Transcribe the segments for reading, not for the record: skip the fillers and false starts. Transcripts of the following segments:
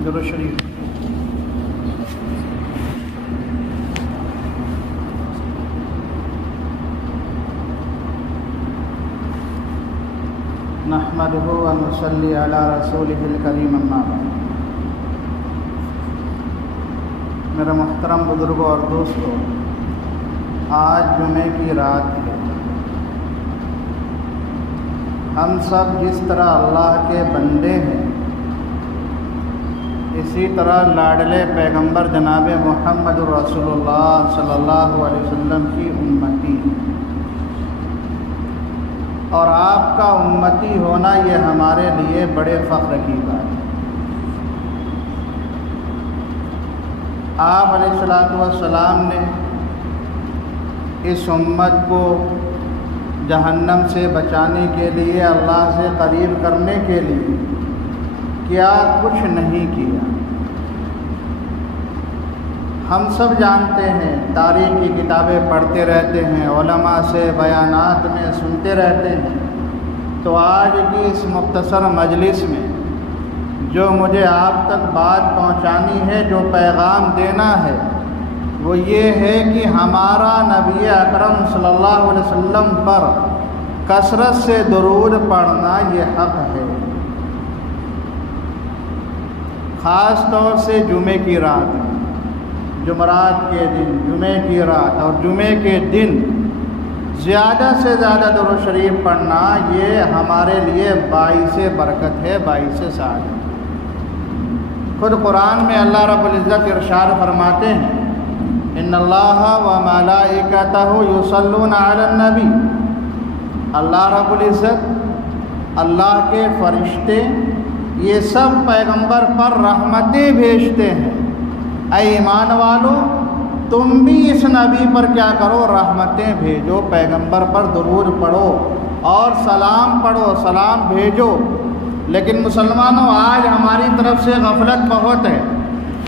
درود شریف۔ نحمدہ و نصلی علی رسولہ الکریم، اما بعد۔ میرے محترم بزرگوں اور دوستوں، آج جمعے کی رات ہے۔ ہم سب جس طرح اللہ کے بندے ہیں، اسی طرح لاڈلے پیغمبر جناب محمد رسول اللہ صلی اللہ علیہ وسلم کی امتی، اور آپ کا امتی ہونا یہ ہمارے لیے بڑے فخر کی بات ہے۔ آپ علیہ الصلوۃ والسلام نے اس امت کو جہنم سے بچانے کے لیے، اللہ سے قریب کرنے کے لیے کیا کچھ نہیں کیا۔ ہم سب جانتے ہیں، تاریخ کی کتابیں پڑھتے رہتے ہیں، علماء سے بیانات میں سنتے رہتے ہیں، تو آج کی اس مختصر مجلس میں جو مجھے آپ تک بات پہنچانی ہے، جو پیغام دینا ہے، وہ یہ ہے کہ ہمارا نبی اکرم صلی اللہ علیہ وسلم پر کثرت سے درود پڑھنا یہ حق ہے، خاص طور سے جمعے کی رات، جمعرات کے دن، جمعے کی رات اور جمعے کے دن زیادہ سے زیادہ درود شریف پڑھنا یہ ہمارے لیے باعث برکت ہے، باعث سعادت۔ خود قرآن میں اللہ رب العزت ارشاد فرماتے ہیں، ان اللہ و ملائکتہ یصلون علی النبی، اللہ رب العزت، اللہ کے فرشتے یہ سب پیغمبر پر رحمتیں بھیجتے ہیں۔ اے ایمان والو، تم بھی اس نبی پر کیا کرو؟ رحمتیں بھیجو، پیغمبر پر درود پڑھو اور سلام پڑھو، سلام بھیجو۔ لیکن مسلمانوں، آج ہماری طرف سے غفلت بہت ہے،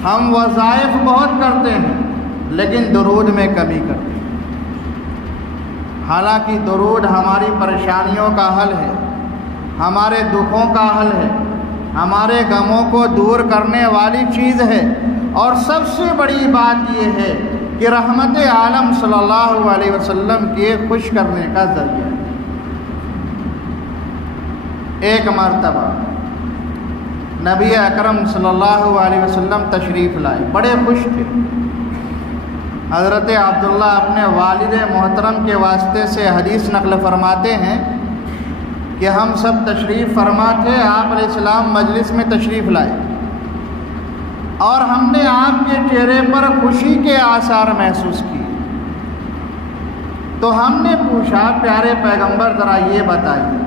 ہم وظائف بہت کرتے ہیں لیکن درود میں کمی کرتے ہیں۔ حالانکہ درود ہماری پریشانیوں کا حل ہے، ہمارے دکھوں کا حل ہے، ہمارے غموں کو دور کرنے والی چیز ہے، اور سب سے بڑی بات یہ ہے کہ رحمت عالم صلی اللہ علیہ وسلم کے خوش کرنے کا ذریعہ ہے۔ ایک مرتبہ نبی اکرم صلی اللہ علیہ وسلم تشریف لائے، بڑے خوش تھے۔ حضرت عبداللہ اپنے والد محترم کے واسطے سے حدیث نقل فرماتے ہیں کہ ہم سب تشریف فرما تھے، آپ علیہ السلام مجلس میں تشریف لائے، اور ہم نے آپ کے چہرے پر خوشی کے آثار محسوس کیے۔ تو ہم نے پوچھا، پیارے پیغمبر ذرا یہ بتائیے،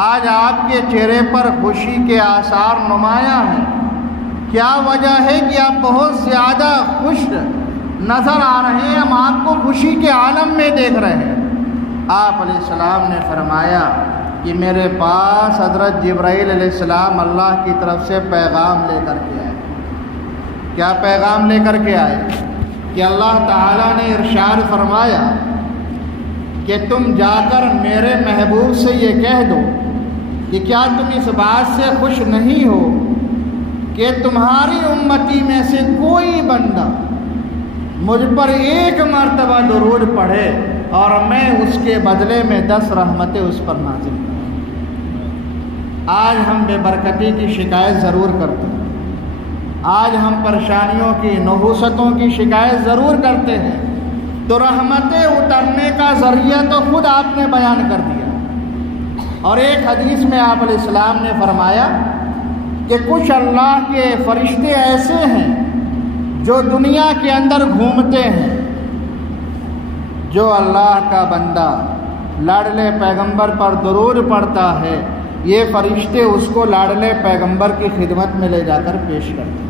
آج آپ کے چہرے پر خوشی کے آثار نمایاں ہیں، کیا وجہ ہے کہ آپ بہت زیادہ خوش نظر آ رہے ہیں؟ ہم آپ کو خوشی کے عالم میں دیکھ رہے ہیں۔ آپ علیہ السلام نے فرمایا کہ میرے پاس حضرت جبرائیل علیہ السلام اللہ کی طرف سے پیغام لے کر کے آئے۔ کیا پیغام لے کر کے آئے؟ کہ اللہ تعالیٰ نے ارشاد فرمایا کہ تم جا کر میرے محبوب سے یہ کہہ دو کہ کیا تم اس بات سے خوش نہیں ہو کہ تمہاری امتی میں سے کوئی بندہ مجھ پر ایک مرتبہ درود پڑھے اور میں اس کے بدلے میں 10 رحمتیں اس پر نازل کروں۔ آج ہم بے برکتی کی شکایت ضرور کرتے ہیں، آج ہم پریشانیوں کی، نحوستوں کی شکایت ضرور کرتے ہیں، تو رحمتیں اترنے کا ذریعہ تو خود آپ نے بیان کر دیا۔ اور ایک حدیث میں آپ علیہ السلام نے فرمایا کہ کچھ اللہ کے فرشتے ایسے ہیں جو دنیا کے اندر گھومتے ہیں، جو اللہ کا بندہ لاڈلے پیغمبر پر درود پڑھتا ہے، یہ فرشتے اس کو لاڈلے پیغمبر کی خدمت میں لے جا کر پیش کرتے ہیں۔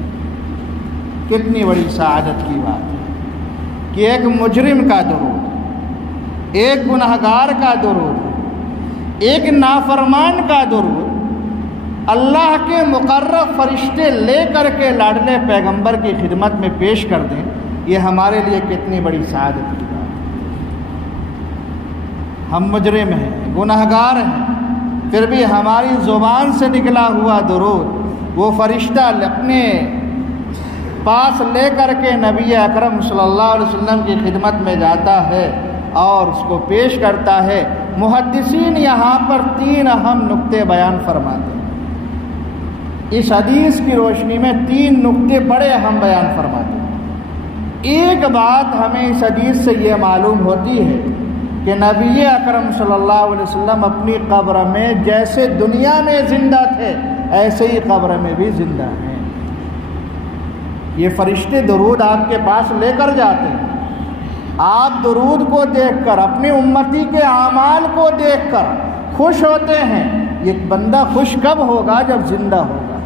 کتنی بڑی سعادت کی بات ہے کہ ایک مجرم کا درود، ایک گنہگار کا درود، ایک نافرمان کا درود اللہ کے مقرب فرشتے لے کر کے لاڈلے پیغمبر کی خدمت میں پیش کر دیں، یہ ہمارے لیے کتنی بڑی سعادت کی بات ہے۔ ہم مجرم ہیں، گنہگار ہیں، پھر بھی ہماری زبان سے نکلا ہوا درود وہ فرشتہ اپنے پاس لے کر کے نبی اکرم صلی اللہ علیہ وسلم کی خدمت میں جاتا ہے اور اس کو پیش کرتا ہے۔ محدثین یہاں پر 3 اہم نقطے بیان فرماتے ہیں۔ اس حدیث کی روشنی میں 3 نقطے بڑے اہم بیان فرماتے ہیں۔ ایک بات ہمیں اس حدیث سے یہ معلوم ہوتی ہے کہ نبی اکرم صلی اللہ علیہ وسلم اپنی قبر میں جیسے دنیا میں زندہ تھے ایسے ہی قبر میں بھی زندہ ہیں۔ یہ فرشتے درود آپ کے پاس لے کر جاتے ہیں، آپ درود کو دیکھ کر، اپنی امتی کے اعمال کو دیکھ کر خوش ہوتے ہیں۔ یہ بندہ خوش کب ہوگا؟ جب زندہ ہوگا۔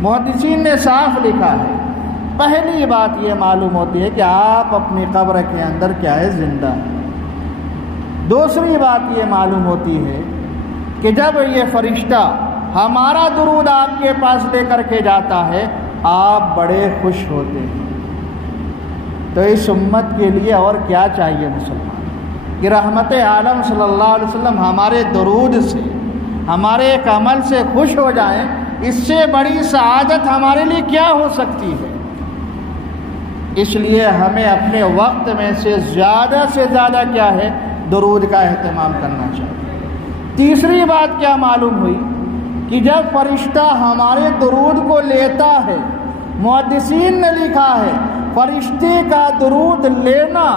محدثین نے صاف لکھا ہے، پہلی بات یہ معلوم ہوتی ہے کہ آپ اپنی قبر کے اندر کیا ہے؟ زندہ ہے۔ دوسری بات یہ معلوم ہوتی ہے کہ جب یہ فرشتہ ہمارا درود آپ کے پاس لے کر کے جاتا ہے آپ بڑے خوش ہوتے ہیں۔ تو اس امت کے لیے اور کیا چاہیے مسلمان کہ رحمت عالم صلی اللہ علیہ وسلم ہمارے درود سے، ہمارے ایک عمل سے خوش ہو جائیں، اس سے بڑی سعادت ہمارے لیے کیا ہو سکتی ہے؟ اس لیے ہمیں اپنے وقت میں سے زیادہ کیا ہے؟ درود کا اہتمام کرنا چاہیے۔ تیسری بات کیا معلوم ہوئی کہ جب فرشتہ ہمارے درود کو لیتا ہے، محدثین نے لکھا ہے فرشتے کا درود لینا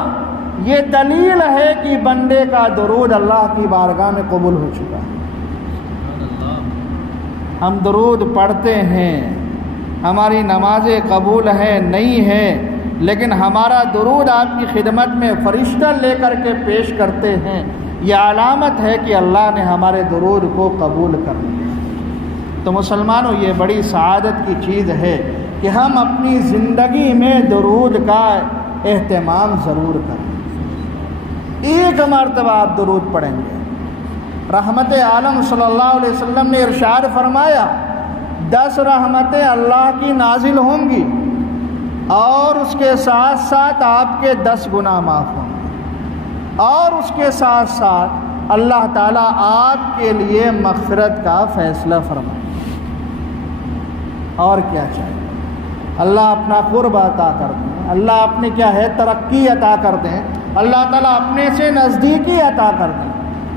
یہ دلیل ہے کہ بندے کا درود اللہ کی بارگاہ میں قبول ہو چکا ہے۔ ہم درود پڑھتے ہیں، ہماری نمازیں قبول ہیں نہیں ہیں، لیکن ہمارا درود آپ کی خدمت میں فرشتہ لے کر کے پیش کرتے ہیں، یہ علامت ہے کہ اللہ نے ہمارے درود کو قبول کر لیا۔ تو مسلمانوں یہ بڑی سعادت کی چیز ہے کہ ہم اپنی زندگی میں درود کا اہتمام ضرور کریں۔ ایک مرتبہ آپ درود پڑھیں گے، رحمت عالم صلی اللہ علیہ وسلم نے ارشاد فرمایا 10 رحمتیں اللہ کی نازل ہوں گی اور اس کے ساتھ ساتھ آپ کے 10 گناہ معاف ہوں گے، اور اس کے ساتھ ساتھ اللہ تعالیٰ آپ کے لیے مغفرت کا فیصلہ فرمائے۔ اور کیا چاہیے؟ اللہ اپنا قرب عطا کر دیں، اللہ اپنے کیا ہے ترقی عطا کر دیں، اللہ تعالیٰ اپنے سے نزدیکی عطا کر دیں۔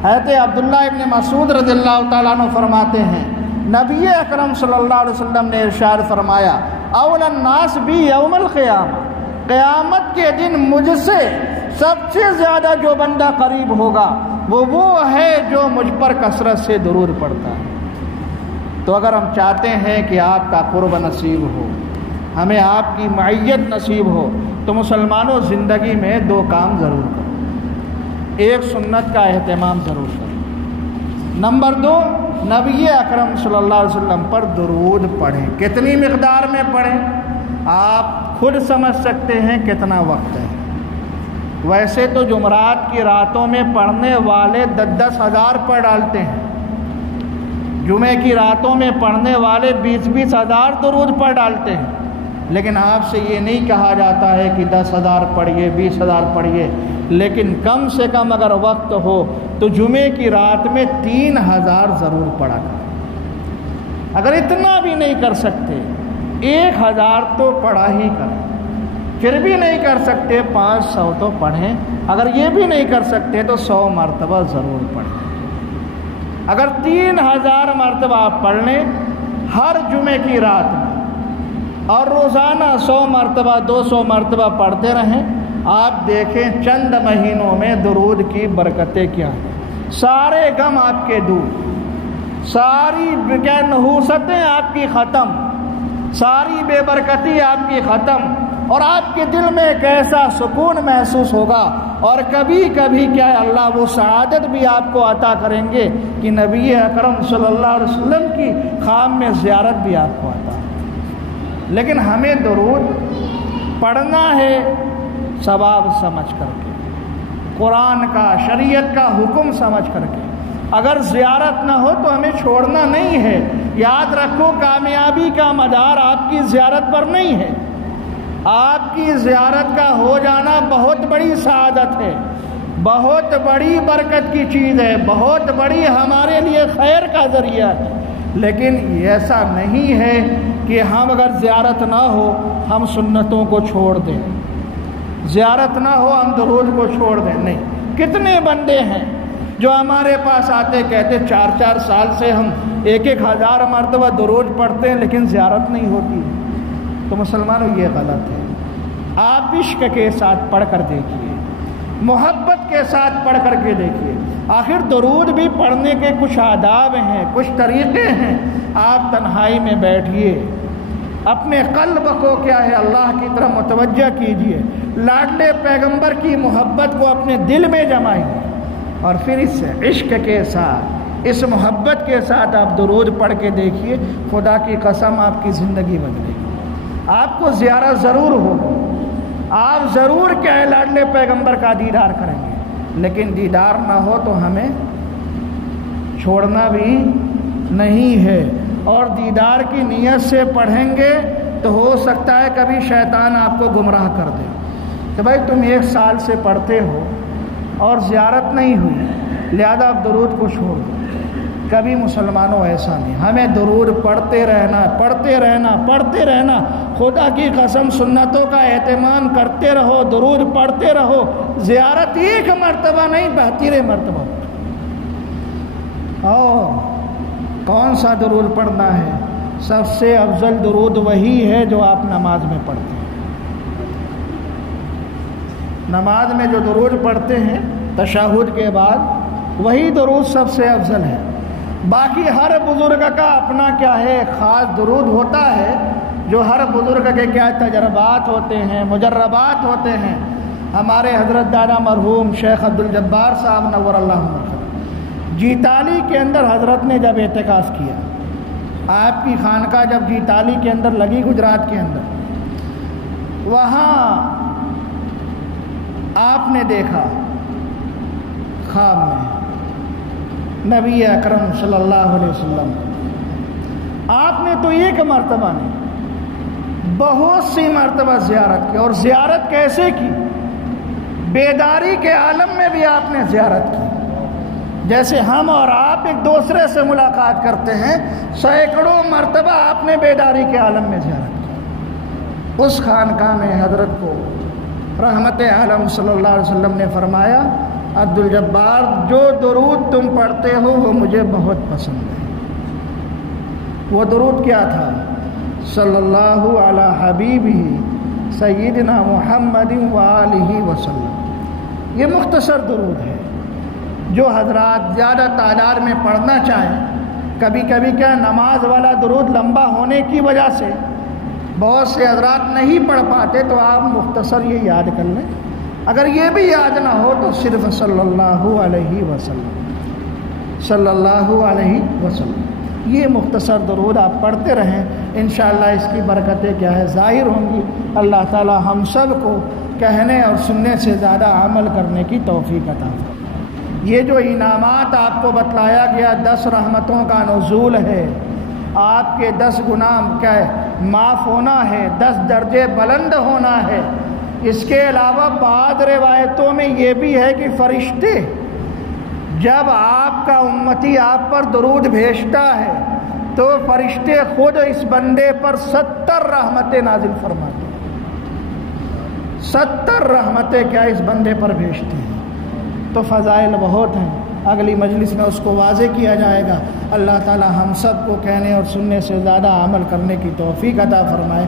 حضرت عبداللہ ابن مسعود رضی اللہ تعالیٰ عنہ فرماتے ہیں نبی اکرم صلی اللہ علیہ وسلم نے ارشاد فرمایا اول الناس بی یوم القیامہ، قیامت کے دن مجھ سے سب سے زیادہ جو بندہ قریب ہوگا وہ ہے جو مجھ پر کثرت سے درود پڑھتا ہے۔ تو اگر ہم چاہتے ہیں کہ آپ کا قرب نصیب ہو، ہمیں آپ کی معیت نصیب ہو، تو مسلمانوں زندگی میں 2 کام ضرور کریں۔ ایک سنت کا اہتمام ضرور کریں، نمبر 2 نبی اکرم صلی اللہ علیہ وسلم پر درود پڑھیں۔ کتنی مقدار میں پڑھیں آپ خود سمجھ سکتے ہیں کتنا وقت ہے۔ ویسے تو جمعرات کی راتوں میں پڑھنے والے 10 ہزار پڑھ ڈالتے ہیں، جمعے کی راتوں میں پڑھنے والے 20 ہزار درود پڑھ ڈالتے ہیں، لیکن آپ سے یہ نہیں کہا جاتا ہے کہ 10 ہزار پڑھیے 20 ہزار پڑھیے، لیکن کم سے کم اگر وقت ہو تو جمعے کی رات میں 3000 ضرور پڑھا کریں۔ اگر اتنا بھی نہیں کر سکتے 1000 تو پڑھا ہی کریں، پھر بھی نہیں کر سکتے 500 تو پڑھیں، اگر یہ بھی نہیں کر سکتے تو 100 مرتبہ ضرور پڑھیں۔ اگر 3000 مرتبہ آپ پڑھ لیں ہر جمعے کی رات میں اور روزانہ 100 مرتبہ 200 مرتبہ پڑھتے رہیں، آپ دیکھیں چند مہینوں میں درود کی برکتیں کیا ہیں۔ سارے غم آپ کے دور، ساری نحوستیں آپ کی ختم، ساری بے برکتی آپ کی ختم، اور آپ کے دل میں ایک ایسا سکون محسوس ہوگا، اور کبھی کبھی کیا ہے اللہ وہ سعادت بھی آپ کو عطا کریں گے کہ نبی اکرم صلی اللہ علیہ وسلم کی خام میں زیارت بھی آپ کو عطا۔ لیکن ہمیں درود پڑھنا ہے ثواب سمجھ کر کے، قرآن کا شریعت کا حکم سمجھ کر کے۔ اگر زیارت نہ ہو تو ہمیں چھوڑنا نہیں ہے۔ یاد رکھو کامیابی کا مدار آپ کی زیارت پر نہیں ہے، آپ کی زیارت کا ہو جانا بہت بڑی سعادت ہے، بہت بڑی برکت کی چیز ہے، بہت بڑی ہمارے لیے خیر کا ذریعہ ہے۔ لیکن ایسا نہیں ہے کہ ہم اگر زیارت نہ ہو ہم سنتوں کو چھوڑ دیں، زیارت نہ ہو ہم درود کو چھوڑ دیں، نہیں۔ کتنے بندے ہیں جو ہمارے پاس آتے کہتے 4 سال سے ہم 1000 مرتبہ درود پڑھتے ہیں لیکن زیارت نہیں ہوتی ہے۔ تو مسلمانوں یہ غلط ہے۔ آپ عشق کے ساتھ پڑھ کر دیکھیے، محبت کے ساتھ پڑھ کر کے دیکھیے۔ آخر درود بھی پڑھنے کے کچھ آداب ہیں، کچھ طریقے ہیں۔ آپ تنہائی میں بیٹھیے، اپنے قلب کو کیا ہے اللہ کی طرف متوجہ کیجیے، لاڈلے پیغمبر کی محبت کو اپنے دل میں جمائیے، اور پھر اس عشق کے ساتھ، اس محبت کے ساتھ آپ درود پڑھ کے دیکھیے، خدا کی قسم آپ کی زندگی بدلے گی۔ آپ کو زیارت ضرور ہوگی، آپ ضرور کیا ہے لاڈلے پیغمبر کا دیدار کریں گے، لیکن دیدار نہ ہو تو ہمیں چھوڑنا بھی نہیں ہے۔ اور دیدار کی نیت سے پڑھیں گے تو ہو سکتا ہے کبھی شیطان آپ کو گمراہ کر دے کہ بھائی تم 1 سال سے پڑھتے ہو اور زیارت نہیں ہوئی، لہذا آپ درود کو چھوڑ دو۔ کبھی مسلمانوں ایسا نہیں، ہمیں درود پڑھتے رہنا، پڑھتے رہنا، پڑھتے رہنا۔ خدا کی قسم سنتوں کا اہتمام کرتے رہو، درود پڑھتے رہو۔ زیارت 1 مرتبہ نہیں، 72 مرتبہ۔ اور کون سا درود پڑھنا ہے؟ سب سے افضل درود وہی ہے جو آپ نماز میں پڑھتے ہیں۔ نماز میں جو درود پڑھتے ہیں تشہد کے بعد، وہی درود سب سے افضل ہے۔ باقی ہر بزرگ کا اپنا کیا ہے خاص درود ہوتا ہے، جو ہر بزرگ کے کیا تجربات ہوتے ہیں، مجربات ہوتے ہیں۔ ہمارے حضرت دادا مرحوم شیخ عبدالجبار صاحب نور اللہ مرحوم جیتالی کے اندر حضرت نے جب اعتکاف کیا، آپ کی خانقاہ جب جیتالی کے اندر لگی گجرات کے اندر، وہاں آپ نے دیکھا خواب میں نبی اکرم صلی اللہ علیہ وسلم۔ آپ نے تو 1 مرتبہ نہیں، بہت سی مرتبہ زیارت کی، اور زیارت کیسے کی؟ بیداری کے عالم میں بھی آپ نے زیارت کی۔ جیسے ہم اور آپ ایک دوسرے سے ملاقات کرتے ہیں، سینکڑوں مرتبہ آپ نے بیداری کے عالم میں زیارت کی۔ اس خانقاہ میں حضرت کو رحمت عالم صلی اللہ علیہ وسلم نے فرمایا، عبدالجبار جو درود تم پڑھتے ہو وہ مجھے بہت پسند ہے۔ وہ درود کیا تھا؟ صلی اللہ علی حبیبہ سیدنا محمد وآلہ وسلم۔ یہ مختصر درود ہے جو حضرات زیادہ تعداد میں پڑھنا چاہیں۔ کبھی کبھی کیا نماز والا درود لمبا ہونے کی وجہ سے بہت سے حضرات نہیں پڑھ پاتے، تو آپ مختصر یہ یاد کر لیں۔ اگر یہ بھی یاد نہ ہو تو صرف صلی اللہ علیہ وسلم، صلی اللہ علیہ وسلم، یہ مختصر درود آپ پڑھتے رہیں، انشاءاللہ اس کی برکتیں کیا ہے ظاہر ہوں گی۔ اللہ تعالی ہم سب کو کہنے اور سننے سے زیادہ عمل کرنے کی توفیق عطا فرمائے۔ یہ جو انعامات آپ کو بتلایا گیا، 10 رحمتوں کا نزول ہے، آپ کے 10 گناہ کیا ہے معاف ہونا ہے، 10 درجے بلند ہونا ہے۔ اس کے علاوہ بعض روایتوں میں یہ بھی ہے کہ فرشتے جب آپ کا امتی آپ پر درود بھیجتا ہے تو فرشتے خود اس بندے پر 70 رحمتیں نازل فرماتے ہیں، 70 رحمتیں کیا اس بندے پر بھیجتے ہیں۔ تو فضائل بہت ہیں، اگلی مجلس میں اس کو واضح کیا جائے گا۔ اللہ تعالی ہم سب کو کہنے اور سننے سے زیادہ عمل کرنے کی توفیق عطا فرمائے۔